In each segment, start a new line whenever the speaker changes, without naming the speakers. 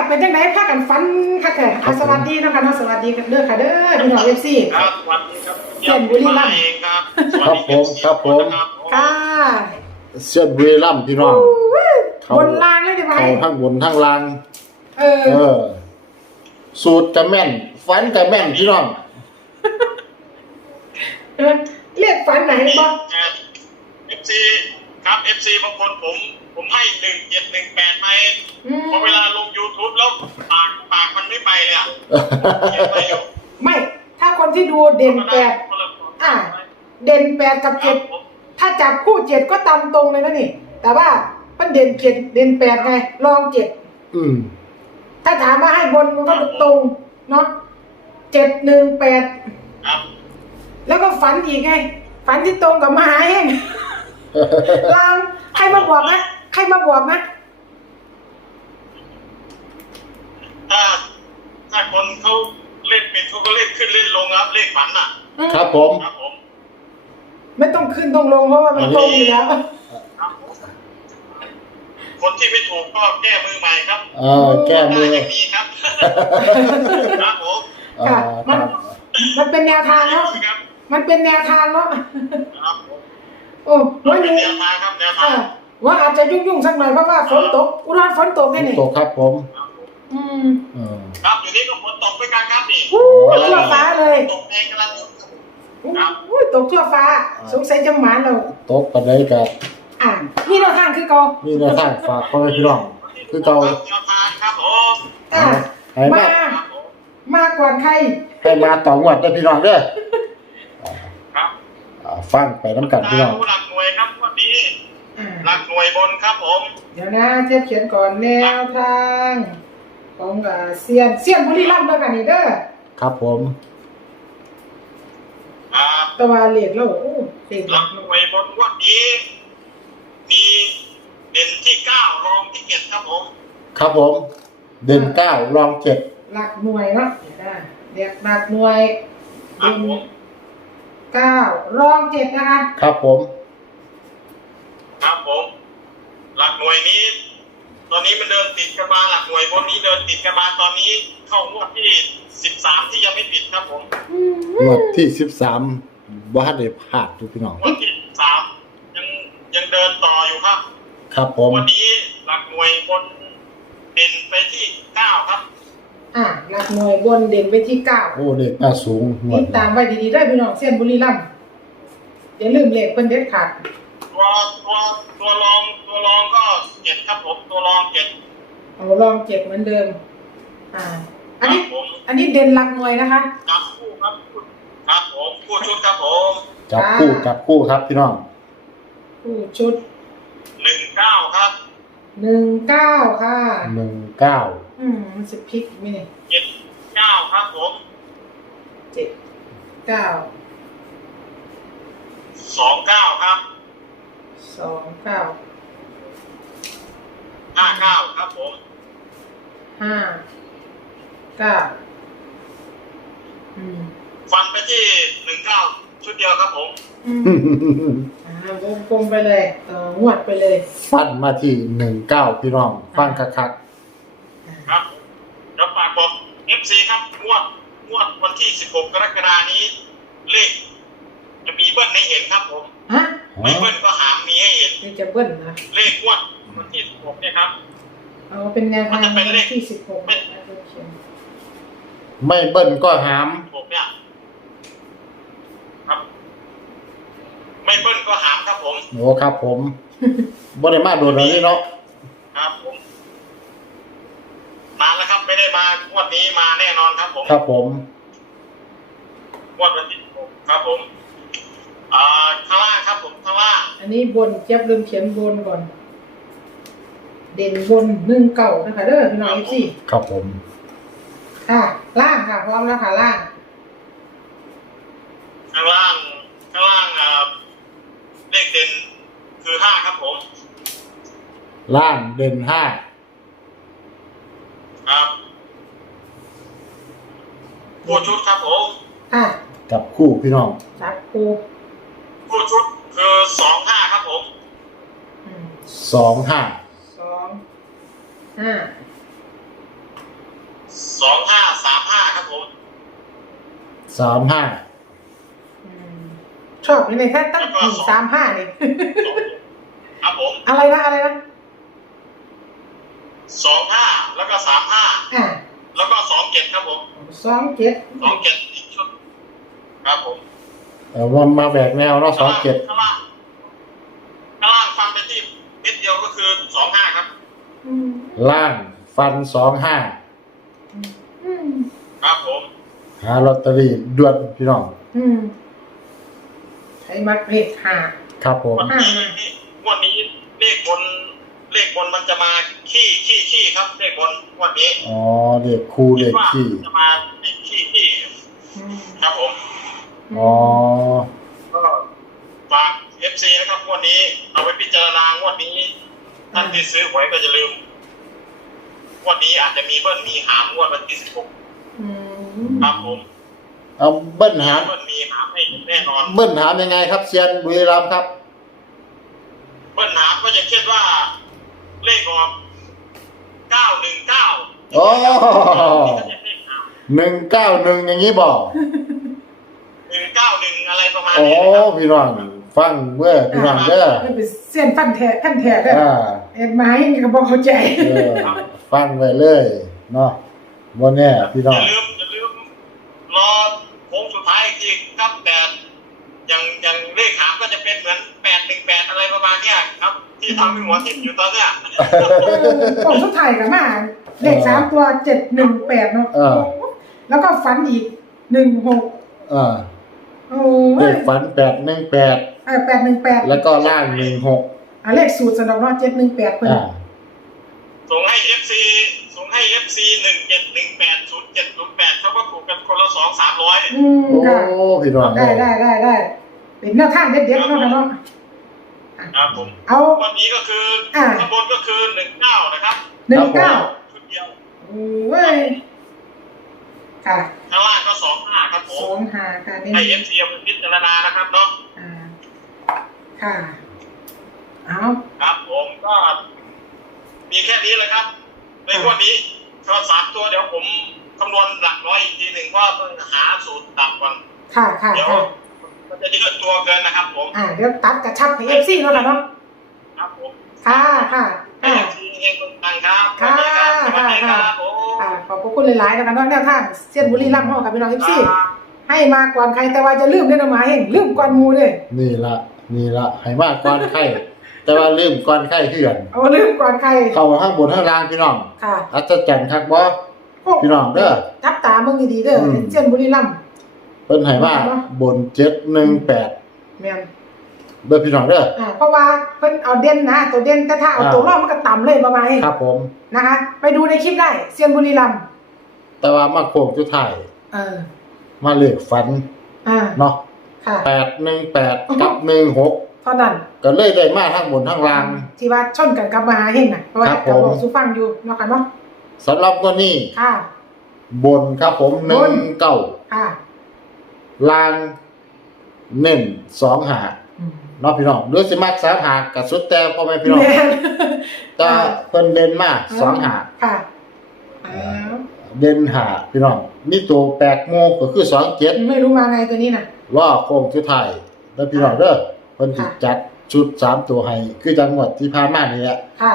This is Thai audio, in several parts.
เป็นจังได๋พากันฝันค่ะแต่สวัสดีนะคะสวัสดีเด้อค่ะเด้อพี่น้อง FC
ครับสวัสดีครับ
เซียนบุรีรัมย์
เองครับ
ครับผม
ค่ะ
เซียนบุรีรัมย์พี่น้อง
บนล่างเลยได้ไหม
เขาทั้งบนทั้งล่าง
เออ
สูตรจะแม่นฝันจะแม่นพี่น้อง
เรียกฝันไหนบ่
FC ครับ FC บางคนผมให้1718ไปพอเวลาลง YouTube แล้วปากมันไม่ไปเลยอ่ะเขียนไปอยู่
ไม่ถ้าคนที่ดูเด่น8เด่น8กับ7ถ้าจับคู่7ก็ตามตรงเลยนะนี่แต่ว่ามันเด่น7เด่น8ไงรอง7ถ้าถามว่าให้บนมันก็ตรงเนาะ718
ครับ
แล้วก็ฝันอีกไงฝันที่ตรงกับมหาเฮงลางใครมาบอกนะใครมาบอกนะ
ถ้าคนเขาเล่นเป็นเขาก็เล่นขึ้นเล่นลงครับเลขฝันอ่ะ
ครับผม
ครับผม
ไม่ต้องขึ้นต้องลงเพราะว่ามันตรงอยู่แล้ว
ครับผมคนที่ไม่ถูกก็แก้มือใหม่ครับ
แก้มือ
ยังมีครับครับผม
ค่ะมันเป็นแนวทางเนาะ
ครับ
มันเป็นแนวทางเนาะ
ครับผม
โอ้วัน
เป็น
นี้
แนวทางครับแนวทาง
ว่าอาจจะยุ่งสักหน่อยเพราะว่าฝนตกอุดรฝนตกแน่นี่
ตกครับผม
ครับอยู่นี่ก็ฝนตกไปกันครับนี่
ทั่วฟ้าเลย
ตกเองกำลังครับ
ตกทั่วฟ้าสงสัยจะหมานเรา
ตกกันเลยกับ
นี่แนวทางคือเก่า
นี่นะท่านฝากพ่อแม่พี่น้องคือเก่า
แนวทางครับผม
ให้
มา
ครับผม
มากกว่าใคร
ให้มาต่องวดได้พี่น้องเด้อ
ครับ
ฟังไปน้ำกันพี่น้อง
หลักหน่วยครับวันนี้หลักหน่วยบนครับผม
เดี๋ยวนะเทียบเขียนก่อนแนวทางของเซียนบุรีรัมย์ด้วยกันนี่เด้อ
ครับผม
ตะวันเหลียดแล้วโอ้เด็ก
หลักหน่วยบนวันนี้มีเด่นที่9รองที่7ครับผม
ครับผม เด่น9รอง7
หลักหน่วยเนาะเดี๋ยวนะเรียกหลักหน่วย
ครั
เป็
บ
น
ผม
9รอง7นะคะ
ครับผม
ครับผมหลักหน่วยนี้ ตอนนี้มันเดินติดกันมาหลักหน่วยบนนี้เดินติดกันมาตอนนี้เข้างวดที่13ที่ยังไม่ติดครับผม
งวดที่13บ่ทันได้พลาดทุกพี่น้อง
งวดที่13ยังเดินต่ออยู่ครับ
ครับผม
วันนี้หลักหน่วยบนเด่นไปที่9ครับ
หลักหน่วยบนเด่นไปที่9
โอ้เด็กหน้าสูงงว
ติ
ด
ดตามไว้ดีๆได้พี่น้องเซียนบุรีรัมย์อย่าลืมเลขเพิ่นเด็ดขาด
ตัวรองก็7ครับผมตัวรอง7
เอารอง7เหมือนเดิมอันนี้
ครับผม
อันนี้เด่นหลักหน่วยนะคะ
จับคู่ครับครับผมคู่ชุดครับผม
จับคู่ครับพี่น้อง
ผู้ชุด
19ครับ
19ค่ะ
19
มันจะพลิกไหมเนี่ย
79ครับผม
7 9
29ครับ
2 9
59ครับผม
5 9
ฟันไปที่19ชุดเดียวครับผม
วงกลมไปเลยงวดไปเลย
ฟันมาที่19พี่น้องฟังคัก
ครับเดี๋ยวฝากบอก FC ครับงวดวันที่16กรกฎานี้เลขจะมีเบิ้ลให้เห็นครับผม
ๆ
ไม่เบิ้ลก็หามมีให้เห็น
นี่จะเบิ้ลนะ
เลขงวดวันที่16เนี่ยครับ
เอาเป็นแนวทาง
มันจะเป็นเลข
ที่16นะเขียน
ไม่เบิ้ลก็หาม
16เนี่ยครับ ไม่เบิ้ลก็หามครับผม
โอ้ครับผมบ่ได้มาโดนเลยเนาะ
ครับผมนานแล้วครับไม่ได้มางวดนี้มาแน่นอนครับผม
ครับผม
งวดวันที่16ครับผมข้างล่างครับผมข้างล่าง
อันนี้บนเจี๊ยบลืมเขียนบนก่อน เด่นบน19นะคะเด้อพี่น้องFC
ครับผม
ค่ะล่างค่ะพร้อมแล้วค่ะล่าง
ข้างล่างเลขเด่นคือ5ครับผม
ล่างเด่น5
ครับคู่ชุดครับผม
กับคู่พี่น้อง
จับปู
คู่ชุดคือ25ครับผม
25
2 5
2535ครับผม
35
อืมชอบนี่เลยแค่ตั้ง135นี่
ครับผม
อะไรนะอะไรนะ
25แล้วก็35
อ่า
แล้วก็27ครับผม
27
27อีกชุดครับผม
มันมาแบกแนวเนาะ
ข้างล่างฟันไปที่เม็ดเดียวก็คือ25ครับ
อืม
27ล่างฟัน
อืม
ครับผม
25หาลอตเตอรี่ด่วนพี่น้อง
อืมใช้มัดเลขห้า
ครับผม
วันนี้เลขบนมันจะมาขี้ครับเลขบนวันนี้
อ๋อเลขคู่เลขขี้
จะมาขี้
อืม
ครับผม
อ๋อ
ก็ฝาก FC นะครับวันนี้เอาไปพิจารณางวดนี้ท่านที่ซื้อหวยก็อย่าลืมงวดนี้อาจจะมีเบิ้ลมีหามงวดวันที่16
อืม
ครับผม
เอาเบิ้ลหาม
เบิ้ลมีหามให้แน่นอน
เบิ้ลหามยังไงครับเซียนบุรีรัมย์ครับ
เบิ้ลหามก็อย่างเช่นว่าเลขออก919
โอ้
นี่ก็จะเลขหาม
191อย่างนี้บอก
191อะไรประมาณ
โอ้
นี้นะครับ
พี่น้องฟังเมื่อพี่น้องเด้อ
มันเป็นเส้นฟันแท้เด้อ
อ่า
เอ็นไม้นี่ก็บอกเข้าใจ
ฟังไว้เลยเนาะบ่แน่พี่น้
อ
อง
ย่าลืมรอโค้งสุดท้ายอีกทีครับแต่อย่างเลขหามก็จะเป็นเหมือน818อะไรประมาณเนี้ยครับ ที่ทำให้หัวทิ่มอยู่ตอนเนี้ย
ของสุดท้ายก็มาเลข3ตัว718เนาะแล้วก็ฝันอีก16
อ่า
โอ้
เลย ขฝัน818
818
แล้วก็ล่าง16
เลขสูตรสำหรับเนาะ718เพิ่น
ส่งให้ FC 17180708เขาก็ถูกกันคนละ200-300
อืม
โอ้
ค่ะ
พี่น้อง
ได้เป็นแนวทางเด็ดๆเนาะเนาะ
ครับผม
เอา
วันนี้ก็คือข้างบนก็คือ19นะครับ
19
ชุดเดียว
โอ้ยค่ะ
ข้างล่างก็25ครับผม
25ค่ะนี่
ให้ FC เอาไปพิจารณานะครับเนาะ
ค่ะเอา
ครับผมก็มีแค่นี้เลยครับในงวดนี้ก็3ตัวเดี๋ยวผมคำนวณหลักร้อยอีกทีหนึ่งว่าเพิ่งหาสูตรตัดก่อน
ค่ะ
เดี๋ยวมันจะเยอะตัวเกินนะครับผม
เดี๋ยวตัดกระชับให้ FC เนาะค่ะเนาะ
ครับผม
ค่ะ
ให้ FC เองคนตังครับ
ค่ะ
สวัสดีครับผม
ขอบคุณหลายๆนะคะเนาะแนวทางเส้นบุรีรัมย์เฮากับพี่น้อง FC ให้มาก่อนใครแต่ว่าจะลืมได้อมาเองลืมก่อนหมู่เด้อ
นี่ละให้มากก่อนไข่แต่ว่าลืมก่อนไข่คือกัน
เอาลืมก่อนใคร
เข้าข้างบนข้างล่างพี่น้อง
ค่ะ
อัศจรรย์คักบ่ พี่น้องเด้อ
จับตามึงดีๆเด้อเส้นบุรีรัมย์
เพิ่นให้มาบน718
แม่น
เด้อพี่น้องเด้อ
เพราะว่าเพิ่นเอาเด่นนะตัวเด่นแต่ถ้าเอาตัวรองมันก็ต่ำเลยประมาณนี้
ครับผม
นะคะ ไปดูในคลิปได้เซียนบุรีรัมย์
แต่ว่ามาโค้งสุดท้าย มาเลขฝัน เนาะ
ค่ะ
818 กับ 16
เท่านั้น
ก็เลยได้มาทั้งบนทั้งล่าง
ที่ว่าชนกันกับมหาเฮงน่ะเพราะว่า
ครับ
กับ
ผม
บอกสู่ฟังอยู่เนาะค่ะเนาะ
สำหรับตัวนี้
ค่ะ
บนครับผม
บน
19
ค่ะ
ล่างเน้น2หาเนาะพี่น้องหรือสิมัก3หาก็สุดแต่พ่อแม่พี่น้อง
แม่น
แต่เพิ่นเด่นมา2หา
ค่ะ
เด่นหาพี่น้องมีตัวแปลกโมก็คือ27
ไม่รู้มาไงตัวนี้น่ะ
ล้อโค้งสุดท้ายแล้วพี่น้องเด้อเพิ่นสิจัดชุด3ตัวให้คือจังหวัดที่ผ่านมานี่แหละ
ค่ะ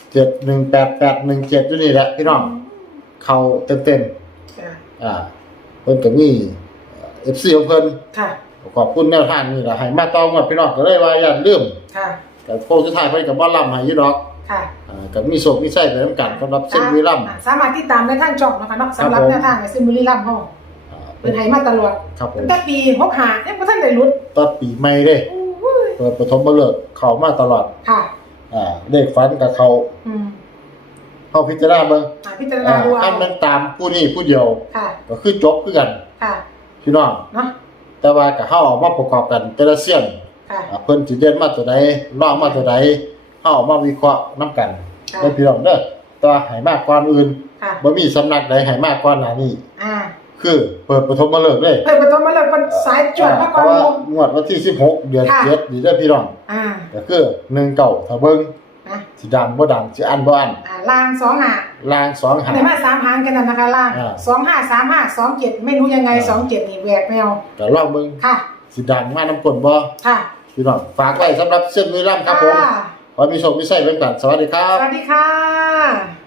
718817อยู่นี่แหละพี่น้องเข้าเต็มๆเพิ่นก็มี FC ของเพิ่น
ค่ะ
ขอบคุณแนวทางนี่ล่ะให้มาต่องวดพี่น้องก็เลยว่าอย่าลืม
ค่ะ
ก็โค้งสุดท้ายเพิ่นก็บ่ล้ำให้อยู่ดอก
ค่ะ
ก็มีโชคมีชัยไปนำกันสำหรับเส้นบุรีรัมย์
สามารถติดตามได้ทางช่องนะคะเนาะสำหรับแนวทางในเส้นบุรีรัมย์เฮาเป็นให้มาตลอด
ครับผม
ตั้งแต่ปี65ยังบ่ทันได้หลุด
ตอนปีใหม่เด้เปิดปฐมฤกษ์เข้ามาตลอด
ค่ะ
เลขฝันกับเขาเฮาพิจารณาเบิ่ง
พิจารณาดู
คั
เอา
นมันตามผู้นี้ผู้เดียว
ค่ะ
ก็คือจบคือกัน
ค่ะ
พี่น้อง
เนาะ
แต่ว่าก็เฮาเอามาประกอบกันแต่ละเสี้ยน
ค่ะ
เพิ่นสิเด่นมาตัวใดรองมาตัวใดเฮาเอามาวิเคราะห์นํกัน
ค่ะ
เด้อพี่น้องเด้อแต่ว่าให้มากกว่าอื่น
ค่ะ
บ่มีสำนักใดให้มากกว่าหน้านี้ คือเปิดปฐมฤกษ์เลย
เพิ่นบ่ต้องมาเลิกเพิ่นสายจวดมา
เพ
ก่อน
ราะว่า
หมู่
งวดวันที่16เดือน7นี่เด้อพี่น้องก็คือ19ถ้าเบิ่ง
นะ
สิดังบ่ดังสิอันบ่อัน
ล่าง2 หา
ลางสองหา
ในมา3 หางกันนั่นนะคะล่าง 2 5 3 5 2 7ไม่รู้ยังไง2 7นี่แหวกแนว
ก็ลองเบิ่ง
ค่ะ
สิดังมาน้ำกลบ่
ค่ะ
พี่น้องฝากไว้สำหรับเส้นมือล่ำครับผม
ค่ะ
ขอมีโชคมีชัยเป็นกันสวัสดีครับ
สวัสดีค่ะ